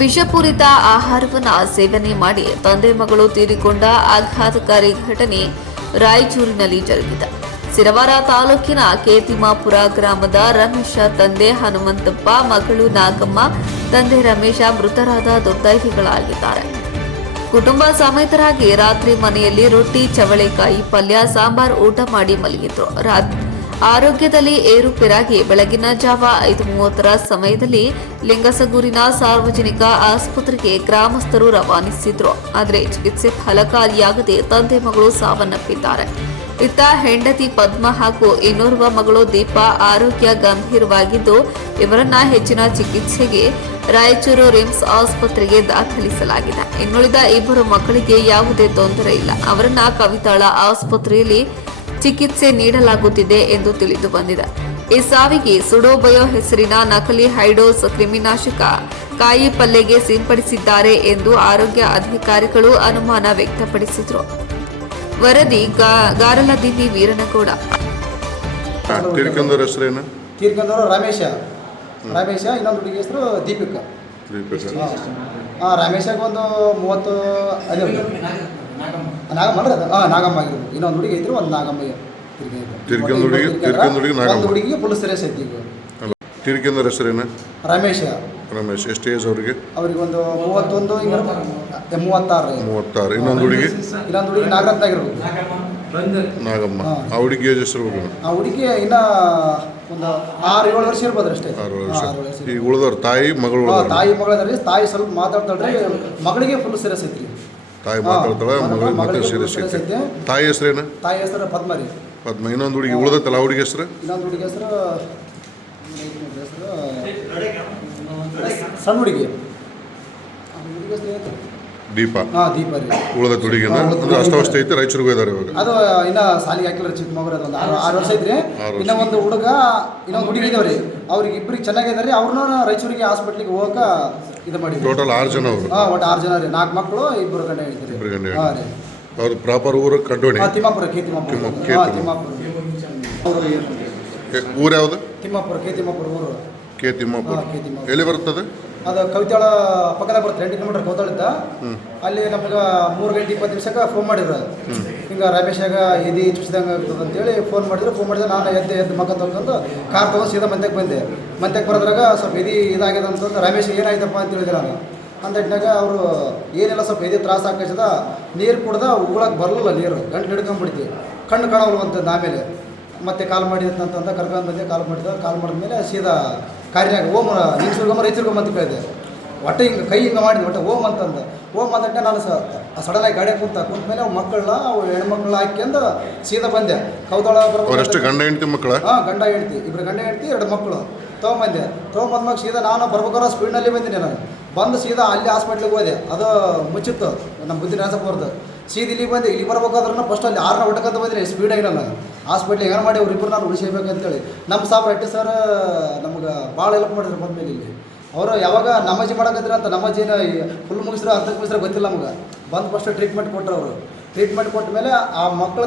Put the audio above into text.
ವಿಷಪೂರಿತ ಆಹಾರವನ್ನ ಸೇವನೆ ಮಾಡಿ ತಂದೆ ಮಗಳು ತೀರಿಕೊಂಡ ಆಘಾತಕಾರಿ ಘಟನೆ ರಾಯಚೂರಿನಲ್ಲಿ ಜರುಗಿದೆ. ಸಿರವಾರ ತಾಲೂಕಿನ ಕೇತಿಮಾಪುರ ಗ್ರಾಮದ ರಮೇಶ, ತಂದೆ ಹನುಮಂತಪ್ಪ, ಮಗಳು ನಾಗಮ್ಮ, ತಂದೆ ರಮೇಶ, ಮೃತರಾದ ದುರ್ದೈವಿಗಳಾಗಿದ್ದಾರೆ ಕುಟುಂಬ ಸಮೇತರಾಗಿ ರಾತ್ರಿ ಮನೆಯಲ್ಲಿ ರೊಟ್ಟಿ, ಚವಳೆಕಾಯಿ, ಪಲ್ಯ, ಸಾಂಬಾರ್, ಊಟ ಮಾಡಿ ಮಲಗಿದ್ರು. ರಾತ್ ಆರೋಗ್ಯದಲ್ಲಿ ಏರುಪೇರಾಗಿ ಬೆಳಗಿನ ಜಾವ ಐದು ಮೂವತ್ತರ ಸಮಯದಲ್ಲಿ ಲಿಂಗಸಗೂರಿನ ಸಾರ್ವಜನಿಕ ಆಸ್ಪತ್ರೆಗೆ ಗ್ರಾಮಸ್ಥರು ರವಾನಿಸಿದ್ರು. ಆದರೆ ಚಿಕಿತ್ಸೆ ಫಲಕಾರಿಯಾಗದೆ ತಂದೆ ಮಗಳು ಸಾವನ್ನಪ್ಪಿದ್ದಾರೆ. ಇತ್ತ ಹೆಂಡತಿ ಪದ್ಮ ಹಾಗೂ ಇನ್ನೋರ್ವ ಮಗಳು ದೀಪಾ ಆರೋಗ್ಯ ಗಂಭೀರವಾಗಿದ್ದು, ಇವರನ್ನ ಹೆಚ್ಚಿನ ಚಿಕಿತ್ಸೆಗೆ ರಾಯಚೂರು ರಿಮ್ಸ್ ಆಸ್ಪತ್ರೆಗೆ ದಾಖಲಿಸಲಾಗಿದೆ. ಇನ್ನುಳಿದ ಇಬ್ಬರು ಮಕ್ಕಳಿಗೆ ಯಾವುದೇ ತೊಂದರೆ ಇಲ್ಲ. ಅವರನ್ನ ಕವಿತಾಳ ಆಸ್ಪತ್ರೆಯಲ್ಲಿ ಚಿಕಿತ್ಸೆ ನೀಡಲಾಗುತ್ತಿದೆ ಎಂದು ತಿಳಿದು ಬಂದಿದೆ. ಈ ಸಾವಿಗೆ ಸುಡೋಬಯೋ ಹೆಸರಿನ ನಕಲಿ ಹೈಡೋಸ್ ಕ್ರಿಮಿನಾಶಕ ಕಾಯಿ ಪಲ್ಲೆಗೆ ಸಿಂಪಡಿಸಿದ್ದಾರೆ ಎಂದು ಆರೋಗ್ಯ ಅಧಿಕಾರಿಗಳು ಅನುಮಾನ ವ್ಯಕ್ತಪಡಿಸಿದರು. ವರದಿ ಗಾರಲದಿನ್ನಿ ವೀರನಗೌಡ. ಹೆಸರೇನು ರಮೇಶ. ರಮೇಶ ಇನ್ನೊಂದು ಹುಡುಗಿ ಹೆಸರು ದೀಪಿಕಾ. ಹಾಂ. ರಮೇಶಗೆ ಒಂದು ಮೂವತ್ತು ಅದೇ ನಾಗಮ್ಮ. ಅಲ್ರಿ ಅದು. ಹಾಂ ನಾಗಮ್ಮ ಆಗಿರ್ಬೋದು. ಇನ್ನೊಂದು ಹುಡುಗಿ ಐತ್ರಿ ಒಂದು ನಾಗಮ್ಮ ತಿರ್ಕೊಂಡ್ ಹುಡುಗಿ- ತಿರ್ಕೊಂಡ್ ಹುಡುಗಿ ನಾಗಮ್ಮ. ಒಂದು ಹುಡುಗಿಗೆ ಫುಲ್ ಸೀರಿಯಸ್ ಐತಿ ಈಗ ತಿರ್ಕೊಂಡವ್ರ ಹೆಸರೇನು ರಮೇಶ. ರಮೇಶ್. ಎಷ್ಟು ಏಜ್ ಅವ್ರಿಗೆ? ಅವ್ರಿಗೆ ಒಂದು ಮೂವತ್ತೊಂದು ಹಿಂಗೆ ಮೂವತ್ತಾರು ಮೂವತ್ತಾರು. ಇನ್ನೊಂದು ಹುಡುಗಿ? ಇನ್ನೊಂದು ಹುಡುಗಿ ನಾಗರತ್ನ ಆಗಿರ್ಬೋದು. ನಾಗಮ್ಮ. ಆ ಹುಡುಗಿ ಏಜ್ ಹೆಸರು ಆ ಹುಡುಗಿ ಇನ್ನ ಒಂದು ಆರು ಏಳು ವರ್ಷ ಇರ್ಬೋದು ಅಷ್ಟೇ. ಆರು ವರ್ಷ. ಆರು ವರ್ಷ ಈಗ ಉಳಿದವ್ರ ತಾಯಿ ಮಗಳು ಹಾ, ಉಳಿದವ್ರು. ತಾಯಿ ಮಗಳದ್ರಿ ತಾಯಿ ಸ್ವಲ್ಪ ಮಾತಾಡ್ತಾಳ್ರಿ ಮಗಳಿಗೆ ಫುಲ್ ಸೀರಿಯಸ್ ಐತ್ರಿ ತಾಯಿ ಮಾತಾಡ್ತಾಳೆ ಮಗಳ ಮತ್ತೆ ಐತೆ. ತಾಯಿ ಹೆಸರೇನು? ತಾಯಿ ಹೆಸರು ಪದ್ಮ ರೀ. ಪದ್ಮ. ಇನ್ನೊಂದು ಹುಡುಗಿ ಉಳಿದತ್ತಲ್ಲ ಹುಡುಗಿ ಹೆಸರು? ಇನ್ನೊಂದು ಹುಡುಗಿ ಹೆಸರು ಸಣ್ಣ ಹುಡುಗಿ? ದೀಪ. ಹಾ ದೀಪ ರೀ. ಉಳಿದ ಹುಡುಗಿನ? ಅಂದ್ರೆ ಅಷ್ಟವಸ್ಥ ಐತೆ ರಾಯಚೂರಿಗೆ ಹೋದಾರೆ ಇವಾಗ. ಅದು ಇನ್ನ ಸಾಲಿಗೆ ಹಾಕಿಲ್ಲ ಚಿಕ್ಕ ಮಗು ಒಂದು ಆರು ಆರು ವರ್ಷ ಐತ್ರಿ. ವರ್ಷ. ಇನ್ನ ಒಂದು ಹುಡುಗ ಇನ್ನೊಂದು ಹುಡುಗಿ ಇದಾವ್ರಿ ಅವ್ರಿಗೆ ಇಬ್ಬರಿಗೆ ಚೆನ್ನಾಗಿದ್ದಾರೆ ಅವ್ರನ್ನ ರಾಯಚೂರಿಗೆ ಹಾಸ್ಪಿಟ್ಲಿಗೆ ಹೋಗಕ ಇದು ಮಾಡಿ ಟೋಟಲ್ ಆರು ಜನ ಅವರು. ಹಾಂ ಒಟ್ಟು ಆರು ಜನ ರೀ. ನಾಲ್ಕು ಮಕ್ಕಳು ಇಬ್ಬರು ಗಂಡ ಹೇಳ್ತೀರಿ ಇಬ್ರು ಗಂಡ ಹಾ ರೀ. ಅವ್ರ ಪ್ರಾಪರ್ ಊರು ಕಡ್ಡೋಣಿ. ಹಾಂ ತಿಮ್ಮಾಪುರ ಕೆ ತಿಮ್ಮಾಪುರ. ತಿಮ್ಮ- ಕೆ ಹಾ ತಿಮ್ಮ- ತಿಮ್ಮಾಪುರ. ಅವರು ಊರು ಯಾವುದು? ತಿಮ್ಮಾಪುರ ಕೆ ತಿಮ್ಮಾಪುರ ಊರು. ಕೆ ತಿಮ್ಮಾಪುರ. ಎಲ್ಲಿ ಬರ್ತದೆ ಅದು ಕವಿತಾಳ ಪಕ್ಕದಾಗ ಬರುತ್ತೆ ಎಂಟು ಕಿಲೋಮೀಟರ್ ಕೌತಾಳಿಂದ ಅಲ್ಲಿ ನಮ್ಗೆ ಮೂರು ಗಂಟೆ ಇಪ್ಪತ್ತು ನಿಮಿಷಕ್ಕೆ ಫೋನ್ ಮಾಡಿದ್ರು. ಹಿಂಗೆ ರಮೇಶಾಗ ಎದಿ ಚುಚ್ಚಿದಂಗೆ ಆಗ್ತದೆ ಅಂತೇಳಿ ಫೋನ್ ಮಾಡಿದ್ರು. ಫೋನ್ ಮಾಡಿದ್ರೆ ನಾನು ಎದ್ದು ಎದ್ದು ಮಕ್ಕ ತೊಗೊಂಡು ಕಾರ್ ತೊಗೊಂಡು ಸೀದಾ ಮಂತ್ಯಕ್ಕೆ ಬಂದೆ. ಮಂತ್ಯಕ್ಕೆ ಬರೋದ್ರಾಗ ಸ್ವಲ್ಪ ಎದಿ ಇದಾಗಿದೆ ಅಂತಂದು ರಮೇಶ್ ಏನಾಯ್ತಪ್ಪ? ಅಂತ ಹೇಳಿದ್ರೆ ನಾನು ಅಂತ ಅವರು ಏನೆಲ್ಲ ಸ್ವಲ್ಪ ಎದೆ ತ್ರಾಸ ಆಗ್ತದ. ನೀರು ಕುಡ್ದ ಉಗುಳಕ್ಕೆ ಬರಲಿಲ್ಲ ನೀರು. ಗಂಟು ಹಿಡ್ಕೊಂಡ್ಬಿಡ್ತಿ ಕಣ್ಣು ಕಾಣವಲ್ವ ಅಂತಂದು ಆಮೇಲೆ. ಮತ್ತೆ ಕಾಲ್ ಮಾಡಿ ಅಂತಂದ ಕರ್ಕೊಂಡು ಬಂದೆ. ಕಾಲ್ ಮಾಡಿದ ಕಾಲ್ ಮಾಡಿದ್ಮೇಲೆ ಸೀದಾ ಕಾರ್ಯಾಗ ಓಮ್ ನಿಲ್ಸ್ರಿಗೊಮ್ಮ ರೈತರಿಗೊಮ್ಮ ಅಂತ ಕೇಳಿದೆ. ಒಟ್ಟೆ ಹಿಂಗೆ ಕೈ ಹಿಂಗೆ ಮಾಡಿದ್ವಿ ಒಟ್ಟೆ ಓಮ್ ಅಂತಂದು. ಓಮ್ ಅಂತಂದೆ ನಾನು ಸಡನ್ನಾಗಿ ಗಾಡಿ ಕುಂತ ಕುಂತ ಮೇಲೆ ಅವು ಮಕ್ಕಳನ್ನ ಅವು ಹೆಣ್ಮಕ್ಳು ಹಾಕ್ಯಂದು ಸೀದಾ ಬಂದೆ. ಕೌದಳ ಅವರೆಷ್ಟು ಗಂಡ ಹೆಂಡತಿ ಮಕ್ಕಳು? ಹಾಂ ಗಂಡ ಹೆಂಡ್ತಿ ಇಬ್ಬರು ಗಂಡ ಹೆಂಡ್ತಿ ಎರಡು ಮಕ್ಕಳು. ತೊಗೊಂಬಂದೆ. ತೊಗೊಂಬಂದ್ಮಾಗ ಸೀದಾ ನಾನು ಬರ್ಬೇಕಾದ್ರೆ ಸ್ಪೀಡ್ನಲ್ಲಿ ಬಂದಿನಿ ನಾನು. ಬಂದು ಸೀದಾ ಅಲ್ಲಿ ಹಾಸ್ಪಿಟ್ಲಿಗೆ ಹೋದೆ. ಅದು ಮುಚ್ಚಿತ್ತು ನಮ್ಮ ಬುದ್ಧಿ ನಾಸಪುರದ್ದು ಸೀದಾ ಇಲ್ಲಿಗೆ ಬಂದು ಇಲ್ಲಿ ಬರ್ಬೇಕಾದ್ರೂ ಫಸ್ಟ್ ಅಲ್ಲಿ ಆರನ್ನ ಹೊಟ್ಟಕಂತ ಬಂದರೆ ಸ್ಪೀಡ್ ಆಗಿರಲ್ಲ ಹಾಸ್ಪಿಟ್ಲಿಗೆ ಏನು ಮಾಡಿ ಇಬ್ಬರು ನಾನು ಉಳಿಸಬೇಕಂತೇಳಿ ನಮ್ಮ ಸಾಬ್ ಅಟ್ಟಿ ಸರ್, ನಮ್ಗೆ ಭಾಳ ಹೆಲ್ಪ್ ಮಾಡಿದ್ರು ಬಂದ್ಮೇಲೆ ಇಲ್ಲಿ. ಅವರು ಯಾವಾಗ ನಮಾಜಿ ಮಾಡಕತ್ತಿರ ಅಂತ ನಮಾಜಿನ ಫುಲ್ ಮುಗಿಸ್ರು, ಅರ್ಧಕ್ಕೆ ಮುಗಿಸ್ರೆ ಗೊತ್ತಿಲ್ಲ ನಮ್ಗೆ. ಬಂದು ಫಸ್ಟ್ ಟ್ರೀಟ್ಮೆಂಟ್ ಕೊಟ್ಟರು ಅವರು. ಟ್ರೀಟ್ಮೆಂಟ್ ಕೊಟ್ಟ ಮೇಲೆ ಆ ಮಕ್ಕಳು